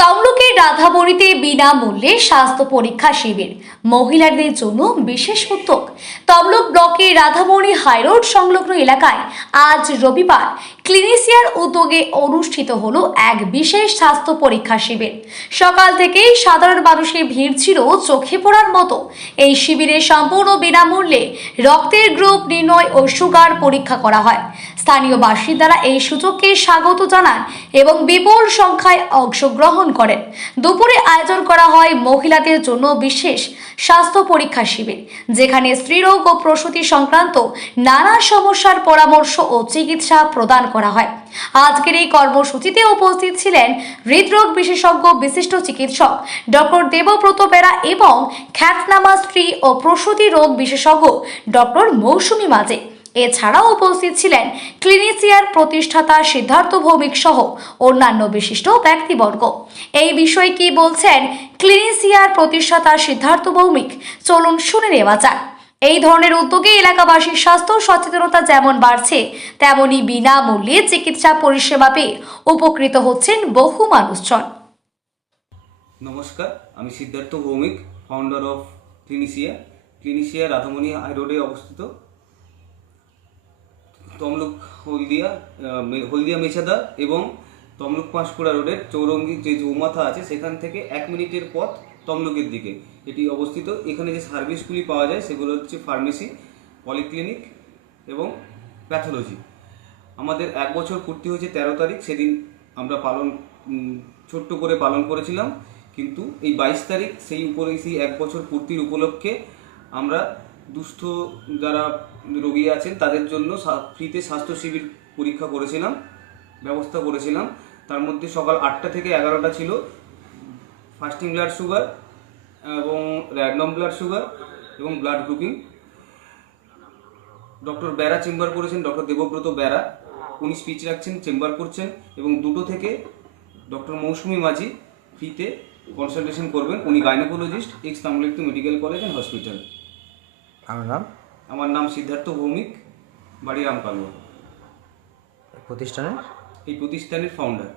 তমলুকের রাধাবড়িতে বিনামূল্যে স্বাস্থ্য পরীক্ষা শিবির, মহিলাদের জন্য বিশেষ উদ্যোগ। তমলুক ব্লকের রাধাবড়ি হাইরোড সংলগ্ন এলাকায় আজ রবিবার ক্লিনিসিয়ার উদ্যোগে অনুষ্ঠিত হলো এক বিশেষ স্বাস্থ্য পরীক্ষা শিবির। সকাল থেকেই সাধারণ মানুষের ভিড় ছিল চোখে পড়ার মতো। এই শিবিরে সম্পূর্ণ বিনামূল্যে রক্তের গ্রুপ নির্ণয় ও সুগার পরীক্ষা করা হয়। স্থানীয় বাসিন্দারা এই সুযোগকে স্বাগত জানান এবং বিপুল সংখ্যায় অংশগ্রহণ করেন। দুপুরে আয়োজন করা হয় মহিলাদের জন্য বিশেষ স্বাস্থ্য পরীক্ষা শিবির, যেখানে স্ত্রীরোগ ও প্রসূতি সংক্রান্ত নানা সমস্যার পরামর্শ ও চিকিৎসা প্রদান করা হয়। আজকের এই কর্মসূচিতে উপস্থিত ছিলেন হৃদরোগ বিশেষজ্ঞ বিশিষ্ট চিকিৎসক ডক্টর দেবব্রত বেরা এবং খ্যাতনামা স্ত্রী ও প্রসূতি রোগ বিশেষজ্ঞ ডক্টর মৌসুমী মাঝি। এছাড়াও উপস্থিত ছিলেন ক্লিনিসিয়ার প্রতিষ্ঠাতা সিদ্ধার্থ ভৌমিক সহ অন্যান্য বিশিষ্ট ব্যক্তিবর্গ। এই বিষয়ে কি বলছেন ক্লিনিসিয়ার প্রতিষ্ঠাতা সিদ্ধার্থ ভৌমিক, চলুন শুনে নেওয়া যাক। এই ধরনের উদ্যোগে এলাকাবাসীর স্বাস্থ্য সচেতনতা যেমন বাড়ছে, তেমনি বিনামূল্যে চিকিৎসা পরিষেবা পেয়ে উপকৃত হচ্ছেন বহু মানুষজন। নমস্কার, আমি সিদ্ধার্থ ভৌমিক, ফাউন্ডার অফ ক্লিনিসিয়া রাধামণি হাইরোডে অবস্থিত। তমলুক হলদিয়া মেছাদা এবং তমলুক পাঁশকুড়া রোডের চৌরঙ্গি যে চৌমাথা আছে সেখান থেকে 1 মিনিটের পথ তমলুকের দিকে এটি অবস্থিত। এখানে যে সার্ভিসগুলি পাওয়া যায় সেগুলো হচ্ছে ফার্মেসি, পলিক্লিনিক এবং প্যাথোলজি। আমাদের 1 বছর পূর্তি হয়েছে 13 তারিখ, সেদিন আমরা ছোট্ট করে পালন করেছিলাম। কিন্তু এই 22 তারিখ সেই 1 বছর পূর্তির উপলক্ষে আমরা দুস্থ যারা রোগী আছেন তাদের জন্য ফ্রিতে স্বাস্থ্য শিবির পরীক্ষা করেছিলাম, ব্যবস্থা করেছিলাম। তার মধ্যে সকাল 8টা থেকে 11টা ছিল ফাস্টিং ব্লাড সুগার এবং র্যান্ডম ব্লাড সুগার এবং blood grouping. Doctor Bera chamber করেছেন, ডক্টর দেবব্রত বেরা, উনি স্পিচ রাখছেন, চেম্বার করছেন। এবং 2টো থেকে ডক্টর মৌসুমী মাঝি ফ্রিতে কনসালটেশন করবেন। উনি gynaecologist, x Tamluk medical college and hospital. আমার নাম সিদ্ধার্থ ভৌমিক, বাড়ি রামকালুয়া। প্রতিষ্ঠানের এই প্রতিষ্ঠানের ফাউন্ডার।